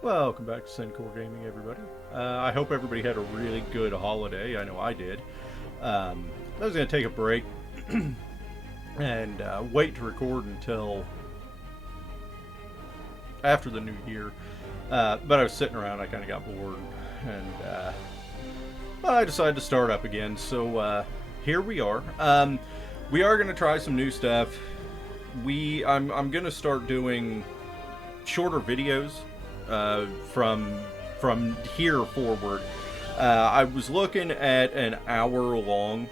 Welcome back to Core Gaming, everybody. I hope everybody had a really good holiday. I know I did. I was going to take a break and wait to record until after the new year. But I was sitting around, I kind of got bored, and I decided to start up again. So here we are. We are going to try some new stuff. I'm going to start doing shorter videos from here forward. I was looking at an hour long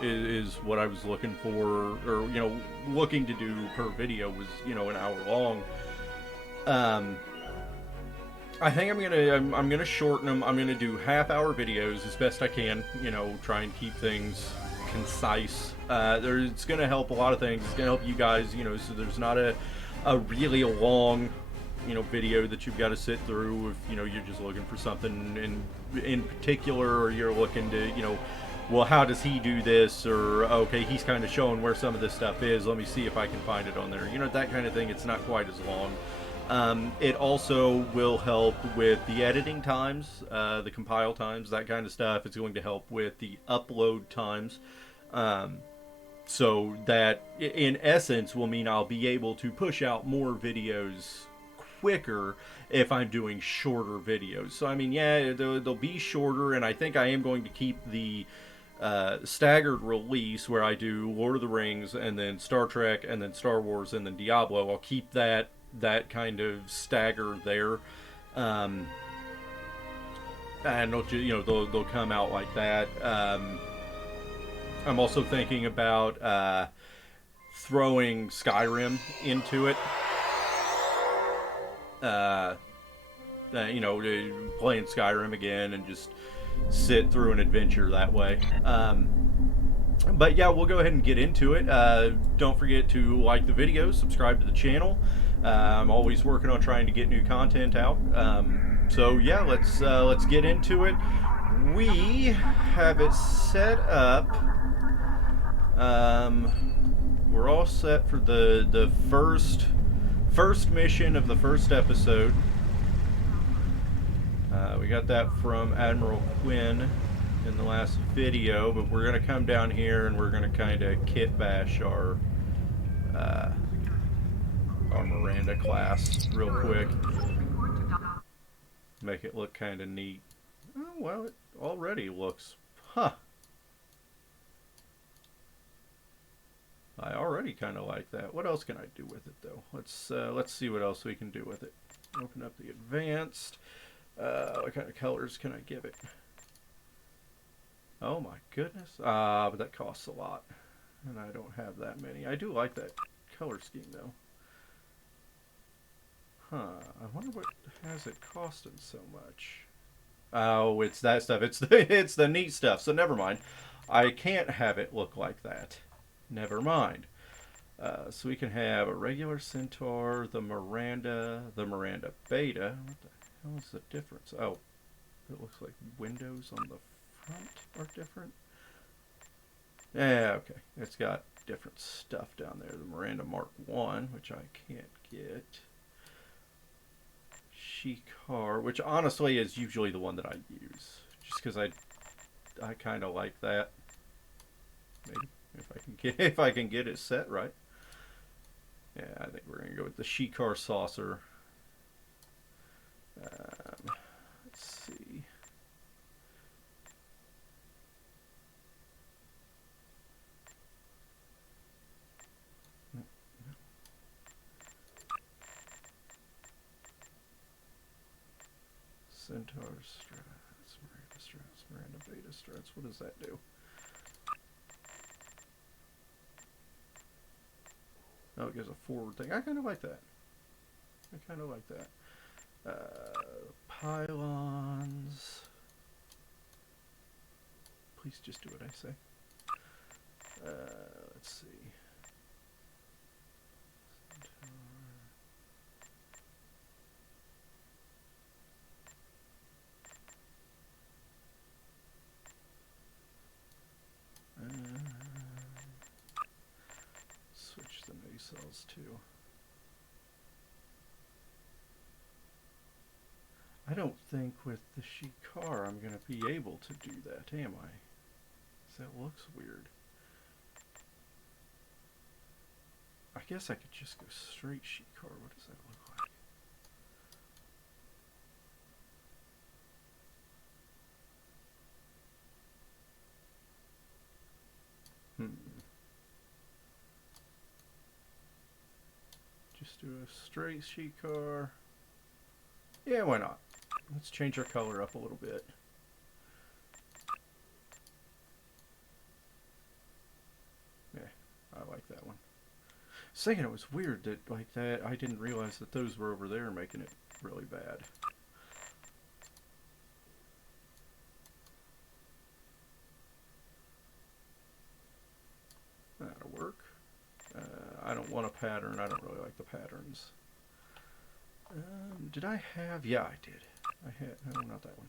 is what I was looking for, or looking to do per video was an hour long. I think I'm gonna shorten them. I'm gonna do half-hour videos as best I can. Try and keep things concise. It's gonna help a lot of things. It's gonna help you guys. So there's not a really long video that you've got to sit through if you're just looking for something in particular, or you're looking to well, how does he do this, or okay, he's kind of showing where some of this stuff is, let me see if I can find it on there, that kind of thing. It's not quite as long. It also will help with the editing times, the compile times, that kind of stuff. It's going to help with the upload times, so that in essence will mean I'll be able to push out more videos quicker if I'm doing shorter videos. So I mean, yeah, they'll be shorter, and I think I am going to keep the staggered release where I do Lord of the Rings and then Star Trek and then Star Wars and then Diablo. I'll keep that kind of stagger there, and they'll come out like that. I'm also thinking about throwing Skyrim into it. Playing Skyrim again and just sit through an adventure that way. But yeah, we'll go ahead and get into it. Don't forget to like the video, subscribe to the channel. I'm always working on trying to get new content out. So yeah, let's get into it. We have it set up. We're all set for the first mission of the first episode. We got that from Admiral Quinn in the last video, but we're going to come down here and we're going to kind of kit bash our Miranda class real quick. Make it look kind of neat. Oh, well, it already looks... Huh. I already kind of like that. What else can I do with it, though? Let's see what else we can do with it. Open up the advanced. What kind of colors can I give it? Oh my goodness. But that costs a lot, and I don't have that many. I do like that color scheme, though. Huh. I wonder what has it costing so much. Oh, it's that stuff. It's the neat stuff. So never mind. I can't have it look like that. Never mind. So we can have a regular Centaur, the Miranda Beta. What the hell is the difference? Oh, it looks like windows on the front are different. Yeah, okay. It's got different stuff down there. The Miranda Mark 1, which I can't get. Shikar, which honestly is usually the one that I use, just because I kind of like that. Maybe. If I can get it set right. Yeah, I think we're going to go with the Shikar saucer. Let's see. Centaur struts, Miranda Beta struts. What does that do? Oh, it gives a forward thing. I kind of like that. Pylons. Please just do what I say. Let's see. Switch the nacelles too. I don't think with the Shikar I'm going to be able to do that, am I? 'Cause that looks weird. I guess I could just go straight Shikar. What does that look like? Just do a straight Shikar. Yeah, why not? Let's change our color up a little bit. Yeah, I like that one. Saying it was weird that like that I didn't realize that those were over there making it really bad. That'll work. I don't want a pattern. I don't really like the patterns. Did I have? Yeah, I did. I had. No, not that one.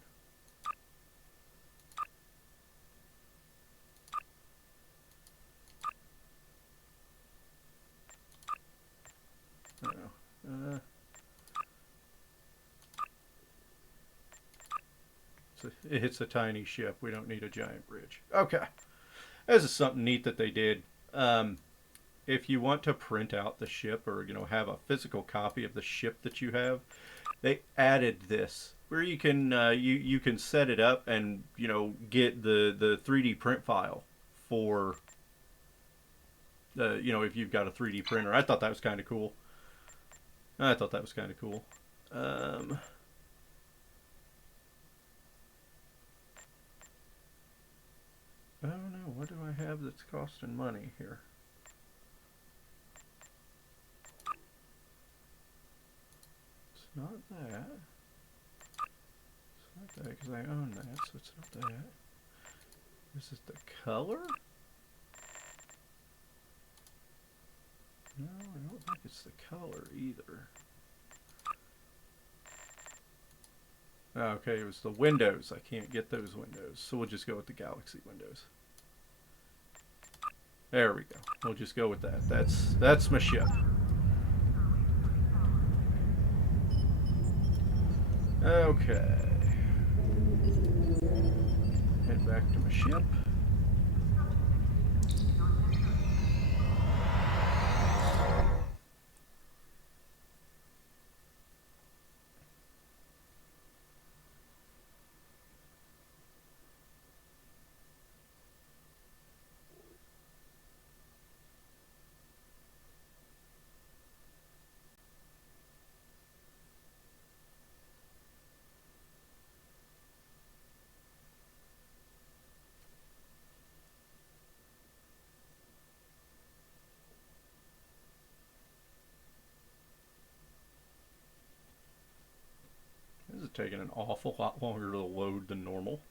No. It's a tiny ship. We don't need a giant bridge. Okay. This is something neat that they did. If you want to print out the ship or have a physical copy of the ship that you have, they added this where you can you can set it up and get the 3D print file for if you've got a 3D printer. I thought that was kind of cool. I don't know. What do I have that's costing money here? It's not that. It's not that because I own that, so it's not that. This is the color? No, I don't think it's the color either. Okay, it was the windows. I can't get those windows, so we'll just go with the Galaxy windows. There we go. We'll just go with that. That's my ship. Okay. Head back to my ship. This is taking an awful lot longer to load than normal.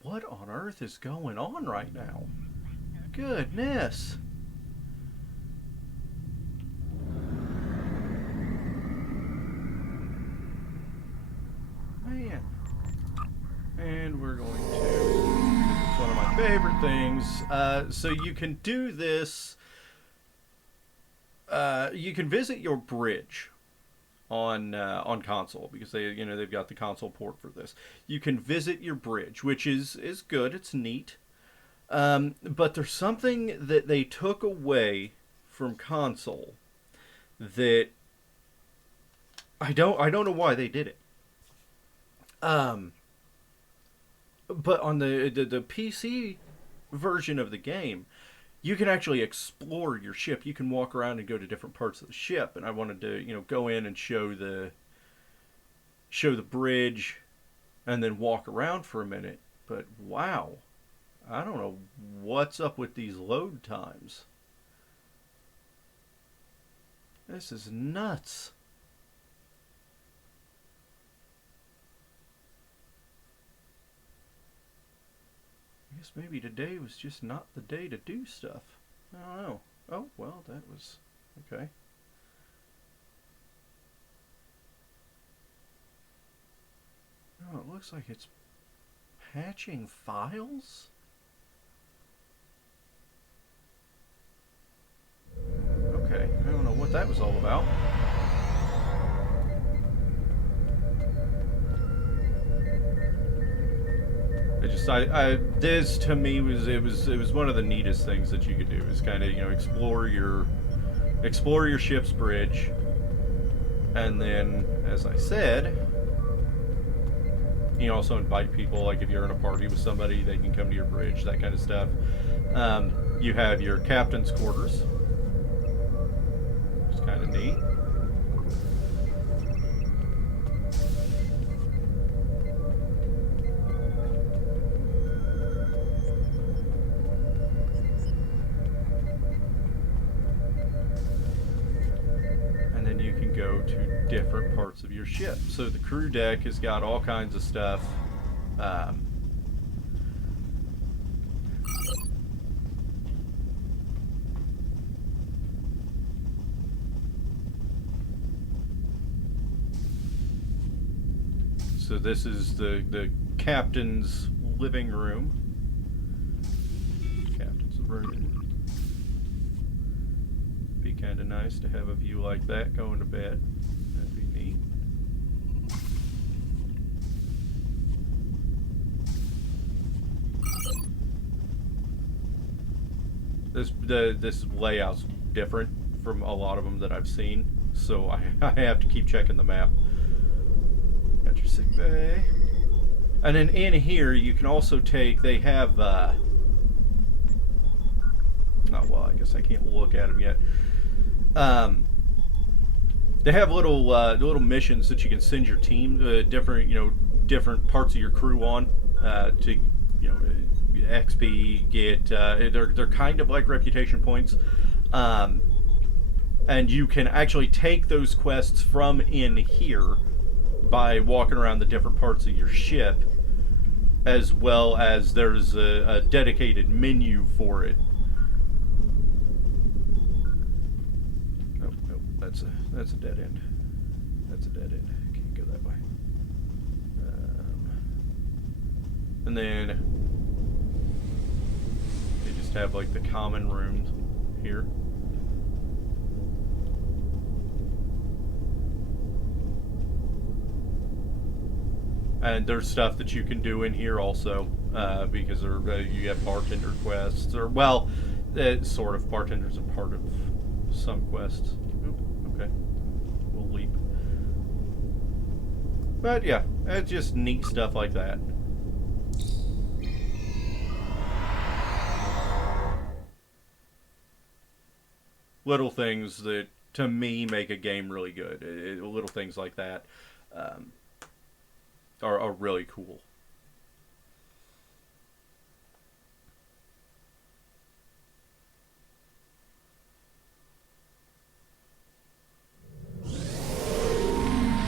What on earth is going on right now? Goodness. Man. And we're going to, it's one of my favorite things. So you can do this, you can visit your bridge on console because they've got the console port for this. You can visit your bridge, which is good. It's neat. But there's something that they took away from console that I don't know why they did it. But on the PC version of the game, you can actually explore your ship. You can walk around and go to different parts of the ship. And I wanted to, go in and show the bridge, and then walk around for a minute. But wow, I don't know what's up with these load times. This is nuts. I guess maybe today was just not the day to do stuff. I don't know. Oh, well, that was okay. Oh, it looks like it's patching files? Okay, I don't know what that was all about. This to me was one of the neatest things that you could do, is kind of, you know, explore your ship's bridge, and then, as I said, you also invite people, like if you're in a party with somebody, they can come to your bridge, that kind of stuff. You have your captain's quarters, which is kind of neat. And then you can go to different parts of your ship. So the crew deck has got all kinds of stuff. So this is the captain's living room. Captain's room. Be kind of nice to have a view like that going to bed. That'd be neat. This layout's different from a lot of them that I've seen, so I have to keep checking the map. Got your sick bay. And then in here, you can also take, they have, oh, well, I guess I can't look at them yet. They have little missions that you can send your team, different parts of your crew on, to, XP, get, they're kind of like reputation points. And you can actually take those quests from in here by walking around the different parts of your ship, as well as there's a dedicated menu for it. Oh, no, that's a dead end. That's a dead end. Can't go that way. And then they just have like the common rooms here. And there's stuff that you can do in here also, because you have bartender quests, or, well, sort of. Bartenders are part of some quests. Oop, okay, we'll leap. But yeah, it's just neat stuff like that. Little things that, to me, make a game really good. Little things like that. Are really cool.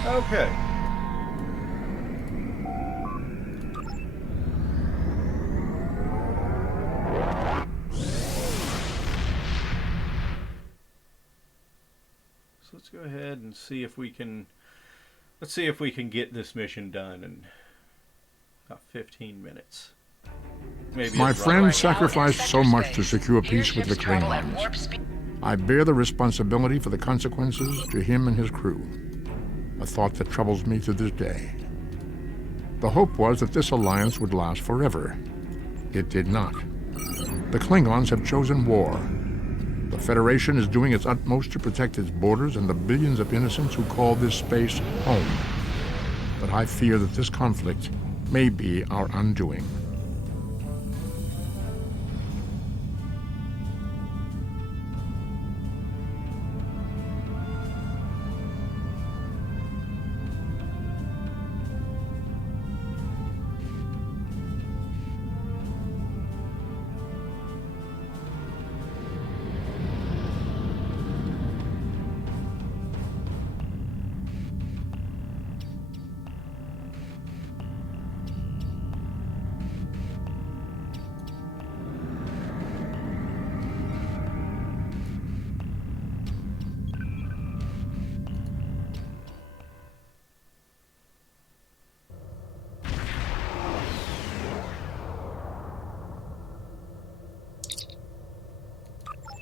Okay. So let's go ahead and see if we can, get this mission done in about 15 minutes. Maybe. My friend sacrificed so much to secure peace with the Klingons. I bear the responsibility for the consequences to him and his crew, a thought that troubles me to this day. The hope was that this alliance would last forever. It did not. The Klingons have chosen war. The Federation is doing its utmost to protect its borders and the billions of innocents who call this space home. But I fear that this conflict may be our undoing.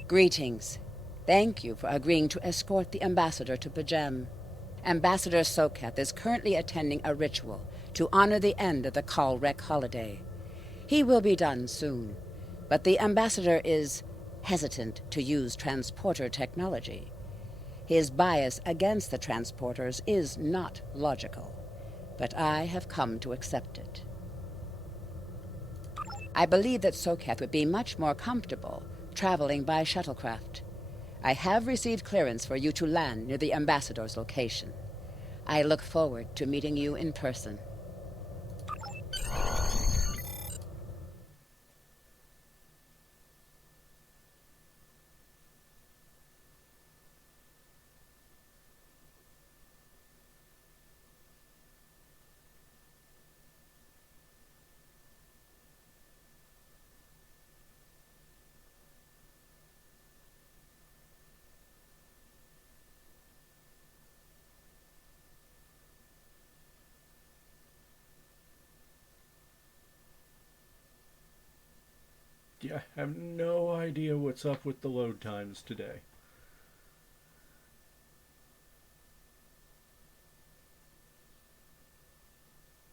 Greetings. Thank you for agreeing to escort the ambassador to Pajem. Ambassador Soketh is currently attending a ritual to honor the end of the Kalrek holiday. He will be done soon, but the ambassador is hesitant to use transporter technology. His bias against the transporters is not logical, but I have come to accept it. I believe that Soketh would be much more comfortable traveling by shuttlecraft. I have received clearance for you to land near the ambassador's location. I look forward to meeting you in person. Yeah, I have no idea what's up with the load times today.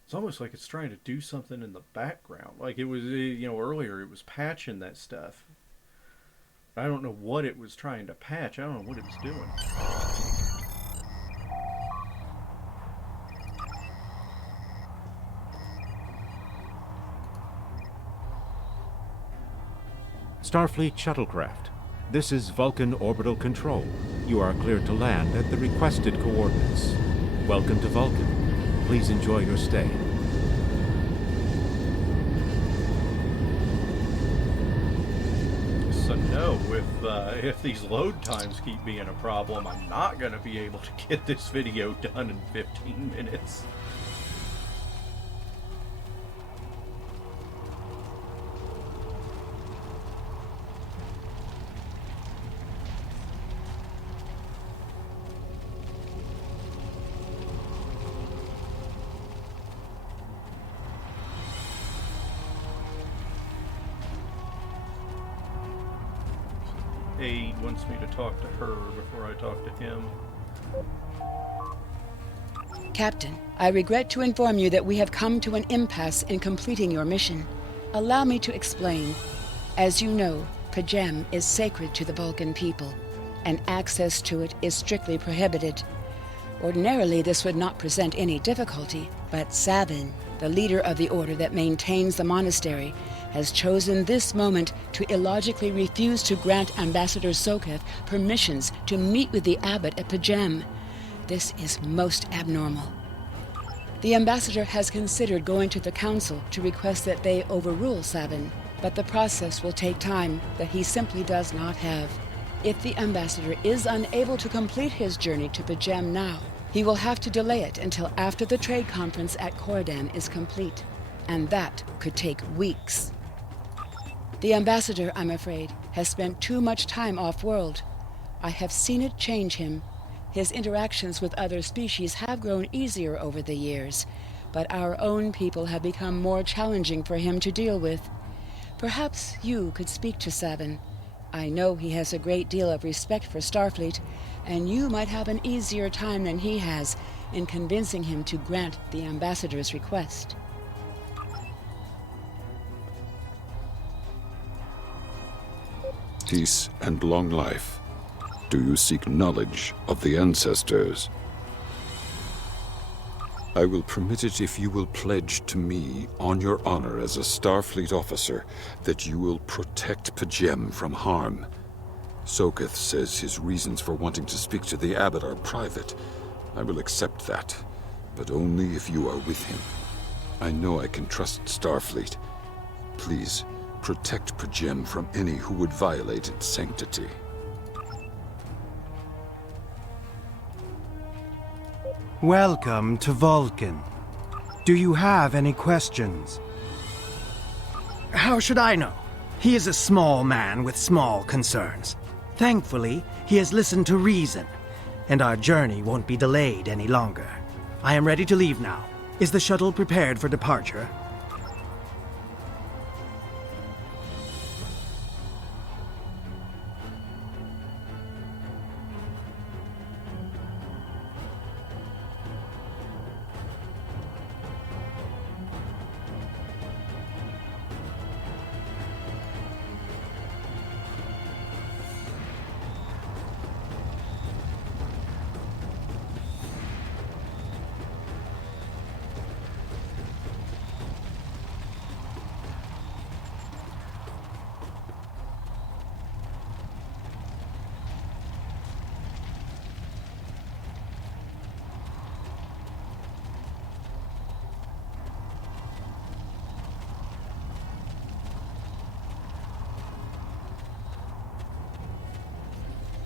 It's almost like it's trying to do something in the background. Like it was, earlier it was patching that stuff. I don't know what it was trying to patch. I don't know what it was doing. Starfleet shuttlecraft. This is Vulcan Orbital Control. You are cleared to land at the requested coordinates. Welcome to Vulcan. Please enjoy your stay. So no, if these load times keep being a problem, I'm not going to be able to get this video done in 15 minutes. Aide wants me to talk to her before I talk to him. Captain, I regret to inform you that we have come to an impasse in completing your mission. Allow me to explain. As you know, Pajem is sacred to the Vulcan people, and access to it is strictly prohibited. Ordinarily, this would not present any difficulty, but Savin, the leader of the order that maintains the monastery, has chosen this moment to illogically refuse to grant Ambassador Soketh permissions to meet with the abbot at Pajem. This is most abnormal. The ambassador has considered going to the council to request that they overrule Savin, but the process will take time that he simply does not have. If the ambassador is unable to complete his journey to Pajem now, he will have to delay it until after the trade conference at Coridan is complete, and that could take weeks. The ambassador, I'm afraid, has spent too much time off-world. I have seen it change him. His interactions with other species have grown easier over the years, but our own people have become more challenging for him to deal with. Perhaps you could speak to Savin. I know he has a great deal of respect for Starfleet, and you might have an easier time than he has in convincing him to grant the ambassador's request. Peace and long life. Do you seek knowledge of the ancestors? I will permit it if you will pledge to me, on your honor as a Starfleet officer, that you will protect Pajem from harm. Soketh says his reasons for wanting to speak to the abbot are private. I will accept that, but only if you are with him. I know I can trust Starfleet. Please, protect Pajem from any who would violate its sanctity. Welcome to Vulcan. Do you have any questions? How should I know? He is a small man with small concerns. Thankfully, he has listened to reason, and our journey won't be delayed any longer. I am ready to leave now. Is the shuttle prepared for departure?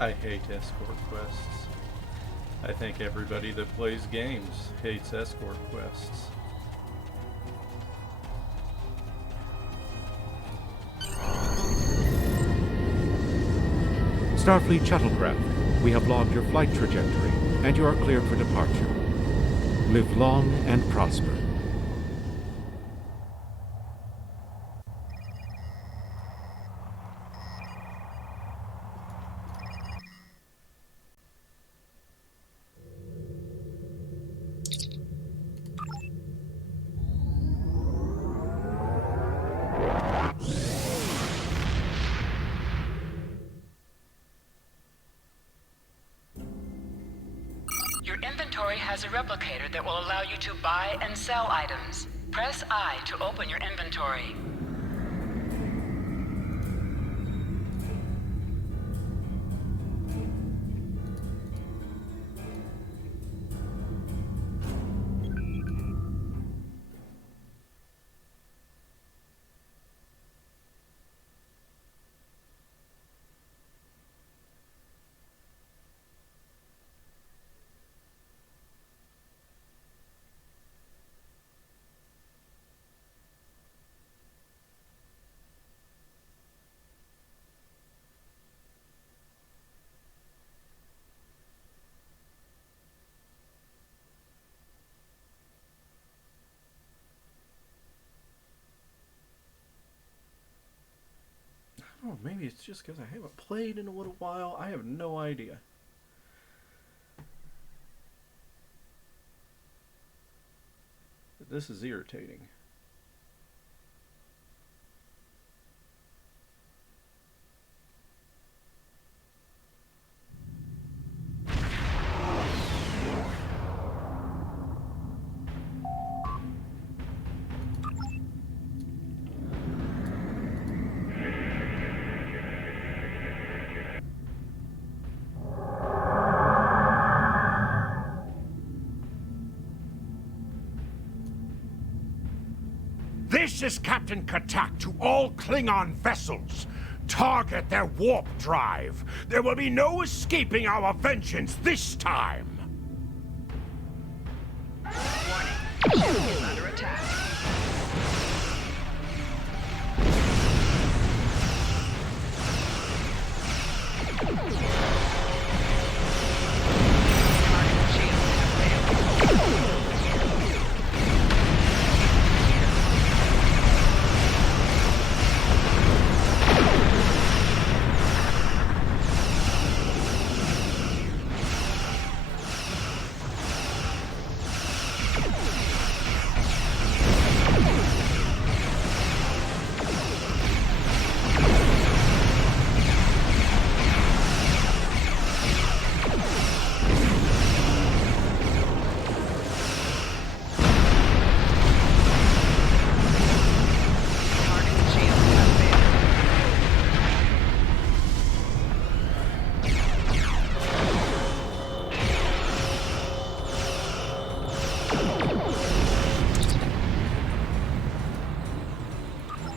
I hate escort quests. I think everybody that plays games hates escort quests. Starfleet shuttlecraft, we have logged your flight trajectory, and you are cleared for departure. Live long and prosper. Your inventory has a replicator that will allow you to buy and sell items. Press I to open your inventory. Oh, maybe it's just because I haven't played in a little while. I have no idea. This is irritating. This is Captain Katak to all Klingon vessels. Target their warp drive. There will be no escaping our vengeance this time. Warning. Ship is under attack. Target shield has failed.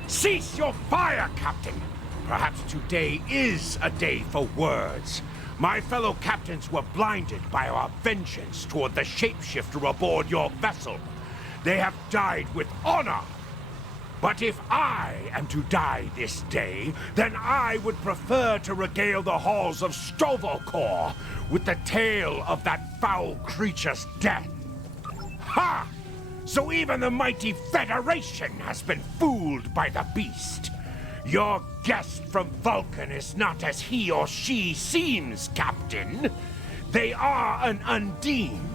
Cease your fire, Captain! Perhaps today is a day for words. My fellow captains were blinded by our vengeance toward the shapeshifter aboard your vessel. They have died with honor. But if I am to die this day, then I would prefer to regale the halls of Stovokor with the tale of that foul creature's death. Ha! So even the mighty Federation has been fooled by the beast. Your guest from Vulcan is not as he or she seems, Captain. They are an Undine.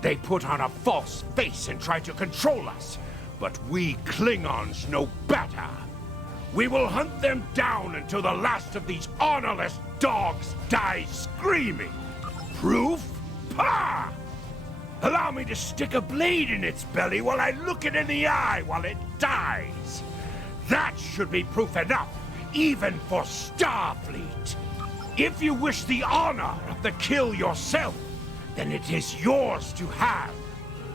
They put on a false face and try to control us, but we Klingons know better. We will hunt them down until the last of these honorless dogs dies screaming. Proof? Pah! Allow me to stick a blade in its belly while I look it in the eye while it dies. That should be proof enough, even for Starfleet. If you wish the honor of the kill yourself, then it is yours to have.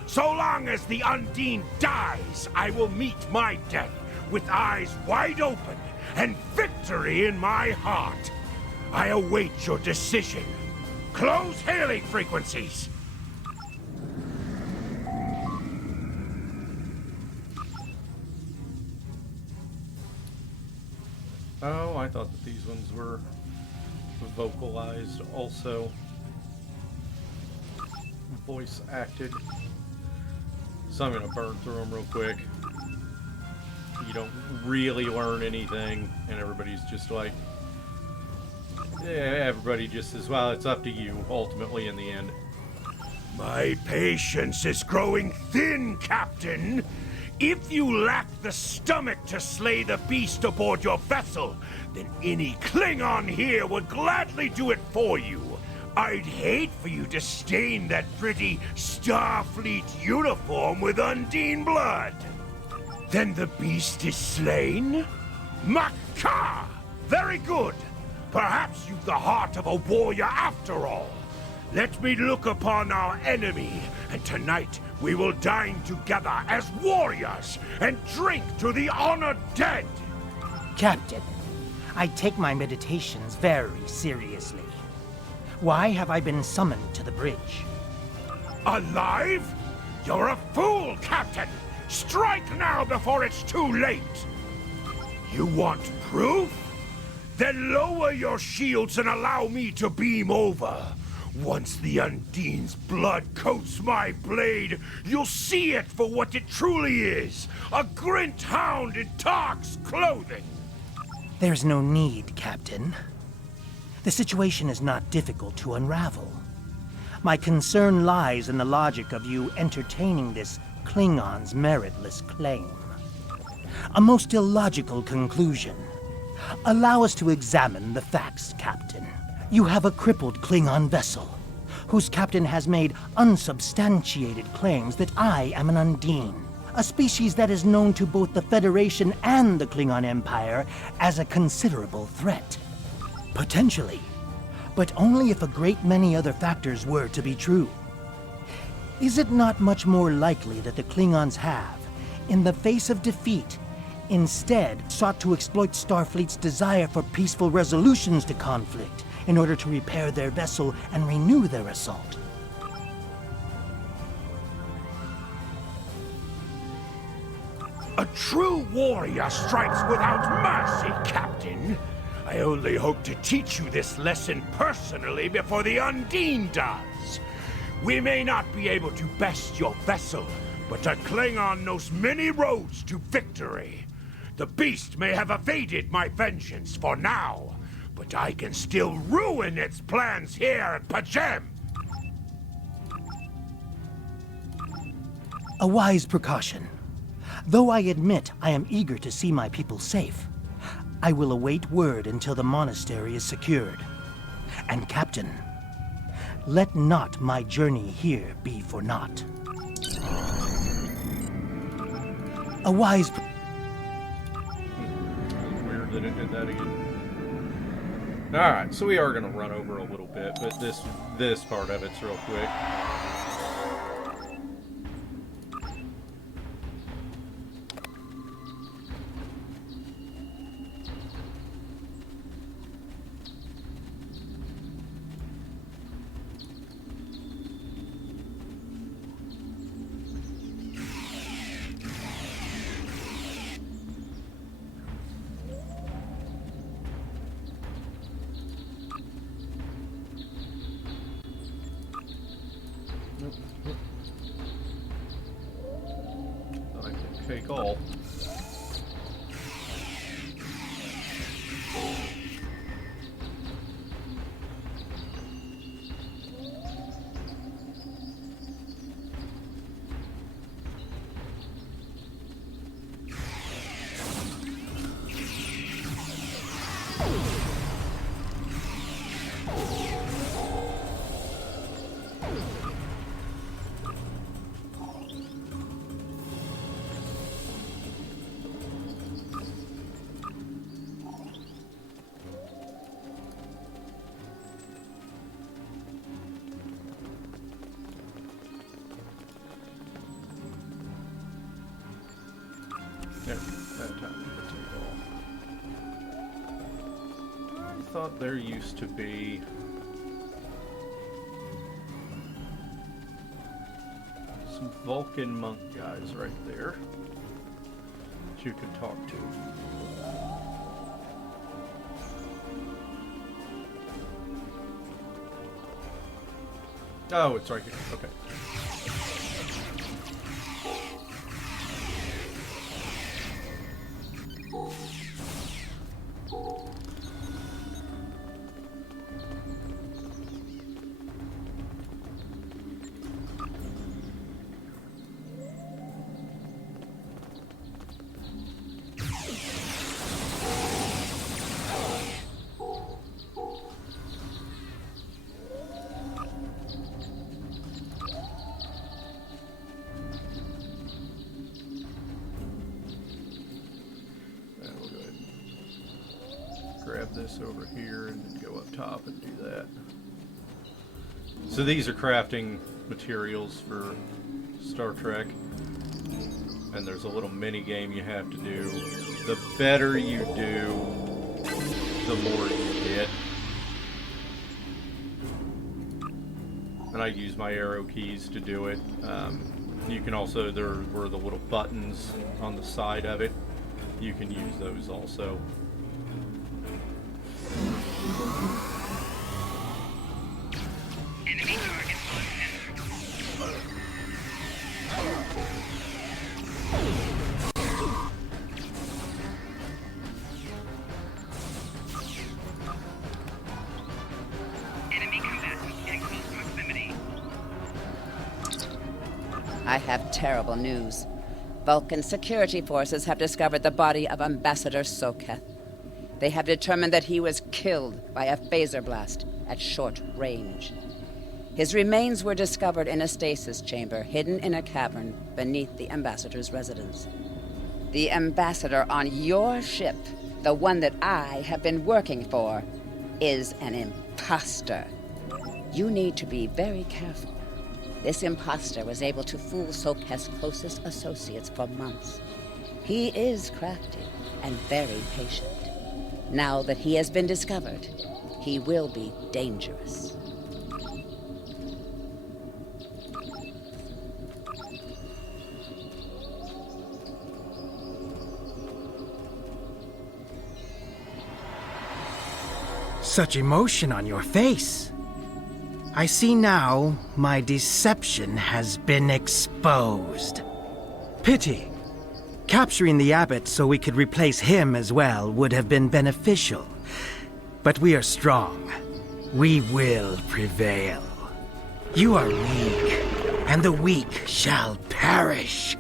So long as the Undine dies, I will meet my death with eyes wide open and victory in my heart. I await your decision. Close hailing frequencies! Oh, I thought that these ones were vocalized also. Voice acted. So I'm gonna burn through them real quick. You don't really learn anything, and everybody's just like, yeah, everybody just says, well, it's up to you, ultimately, in the end. My patience is growing thin, Captain. If you lack the stomach to slay the beast aboard your vessel, then any Klingon here would gladly do it for you. I'd hate for you to stain that pretty Starfleet uniform with Undine blood. Then the beast is slain? McCoy! Very good. Perhaps you've the heart of a warrior after all. Let me look upon our enemy, and tonight we will dine together as warriors and drink to the honored dead. Captain, I take my meditations very seriously. Why have I been summoned to the bridge? Alive? You're a fool, Captain! Strike now before it's too late! You want proof? Then lower your shields and allow me to beam over. Once the Undine's blood coats my blade, you'll see it for what it truly is. A Grint hound in Tark's clothing. There's no need, Captain. The situation is not difficult to unravel. My concern lies in the logic of you entertaining this Klingon's meritless claim. A most illogical conclusion. Allow us to examine the facts, Captain. You have a crippled Klingon vessel, whose captain has made unsubstantiated claims that I am an Undine, a species that is known to both the Federation and the Klingon Empire as a considerable threat. Potentially, but only if a great many other factors were to be true. Is it not much more likely that the Klingons have, in the face of defeat, instead sought to exploit Starfleet's desire for peaceful resolutions to conflict in order to repair their vessel and renew their assault? A true warrior strikes without mercy, Captain. I only hope to teach you this lesson personally before the Undine does. We may not be able to best your vessel, but a Klingon knows many roads to victory. The beast may have evaded my vengeance for now, but I can still ruin its plans here at Pajem. A wise precaution. Though I admit I am eager to see my people safe, I will await word until the monastery is secured. And Captain, let not my journey here be for naught. A wise... Weird that it did that again. Alright, so we are going to run over a little bit, but this part of it's real quick. I can take all. There, that time to take all. I thought there used to be some Vulcan monk guys right there that you could talk to. Oh, it's right here. Okay. Grab this over here and then go up top and do that. So these are crafting materials for Star Trek. And there's a little mini game you have to do. The better you do, the more you get. And I use my arrow keys to do it. You can also, there were the little buttons on the side of it. You can use those also. Enemy target on enemy combatants in close proximity. I have terrible news. Vulcan security forces have discovered the body of Ambassador Soketh. They have determined that he was killed by a phaser blast at short range. His remains were discovered in a stasis chamber hidden in a cavern beneath the Ambassador's residence. The Ambassador on your ship, the one that I have been working for, is an imposter. You need to be very careful. This imposter was able to fool Soketh's closest associates for months. He is crafty and very patient. Now that he has been discovered, he will be dangerous. Such emotion on your face. I see now my deception has been exposed. Pity. Capturing the abbot so we could replace him as well would have been beneficial. But we are strong. We will prevail. You are weak, and the weak shall perish.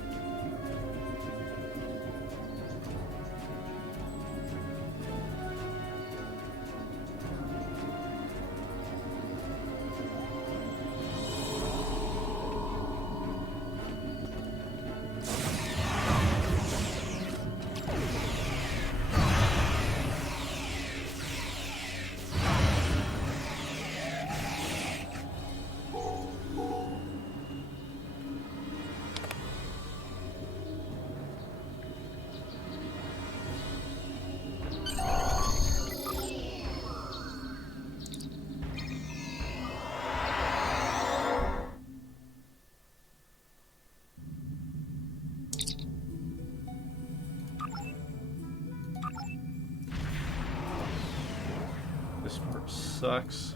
This part sucks.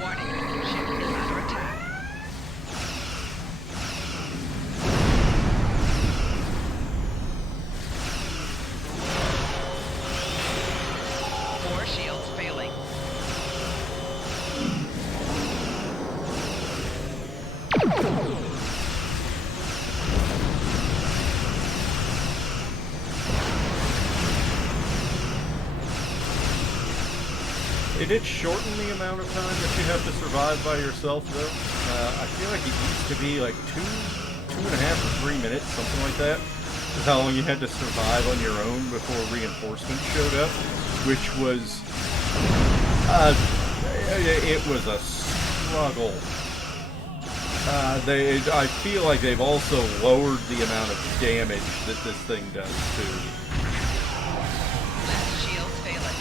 Warning, your ship is under attack. Four shields failing. It did shorten the amount of time that you have to survive by yourself, though. I feel like it used to be like 2.5 to 3 minutes, something like that. Is how long you had to survive on your own before reinforcements showed up, which was it was a struggle. I feel like they've also lowered the amount of damage that this thing does too. Last shield failing.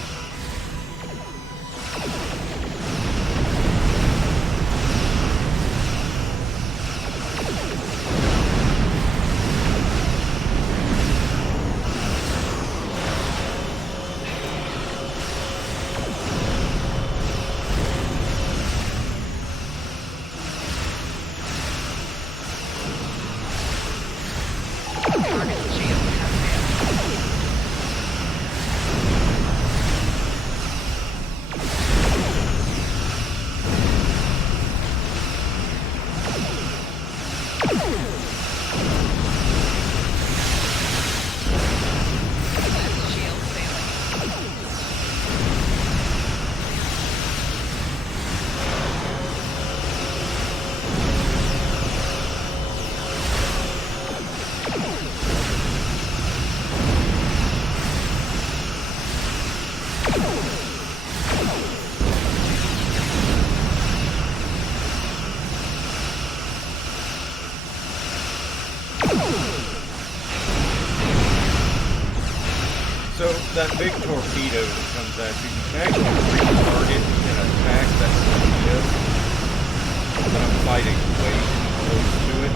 So that big torpedo that comes at you, you can actually target and attack that torpedo, but I'm fighting way too close to it,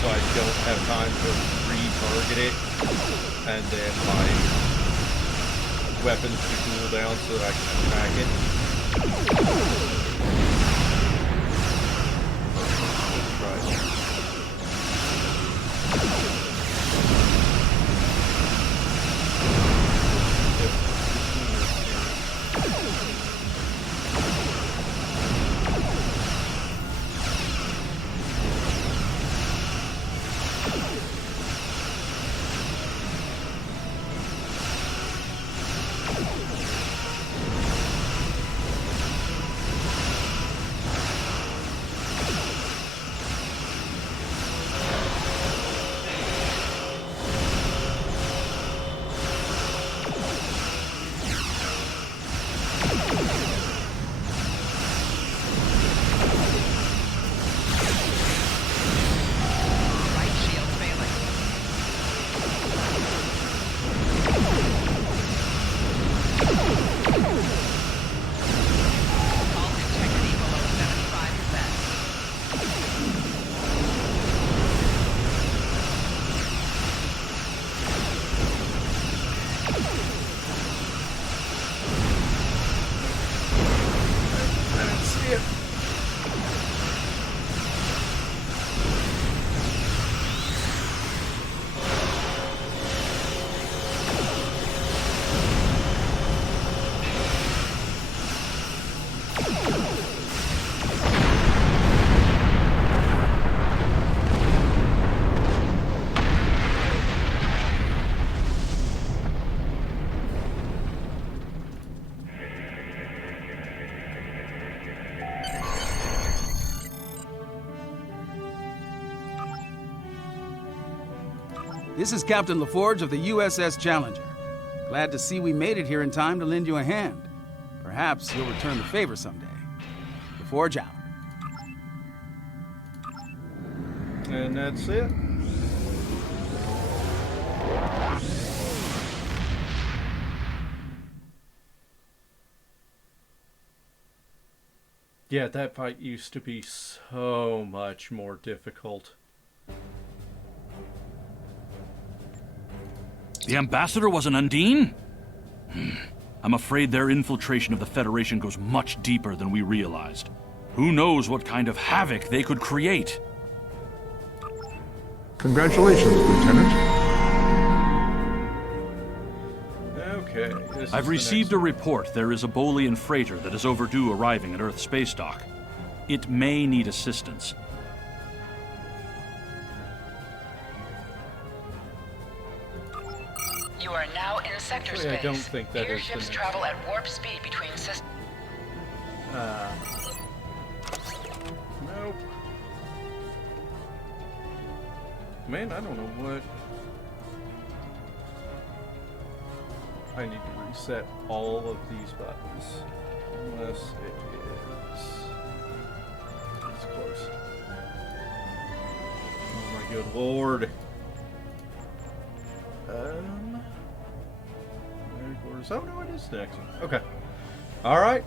so I don't have time to re-target it, and then my weapons to cool down so that I can attack it. Let's try it. This is Captain LaForge of the USS Challenger. Glad to see we made it here in time to lend you a hand. Perhaps you'll return the favor someday. LaForge out. And that's it. Yeah, that fight used to be so much more difficult. The ambassador was an Undine? I'm afraid their infiltration of the Federation goes much deeper than we realized. Who knows what kind of havoc they could create? Congratulations, Lieutenant. Okay. I've received a report there is a Bolian freighter that is overdue arriving at Earth space dock. It may need assistance. You are now in sector Actually, space. I don't think that is Airships the travel at warp speed between systems. Nope. Man, I don't know what. I need to reset all of these buttons. Unless it is. It's close. Oh my good lord. Oh no, it is the next one. Okay. Alright.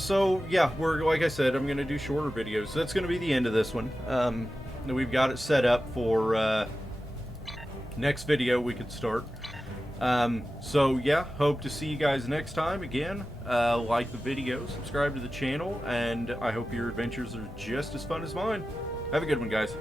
So yeah, we're, like I said, I'm gonna do shorter videos. So that's gonna be the end of this one. We've got it set up for next video we could start. So yeah, hope to see you guys next time again. Like the video, subscribe to the channel, and I hope your adventures are just as fun as mine. Have a good one, guys.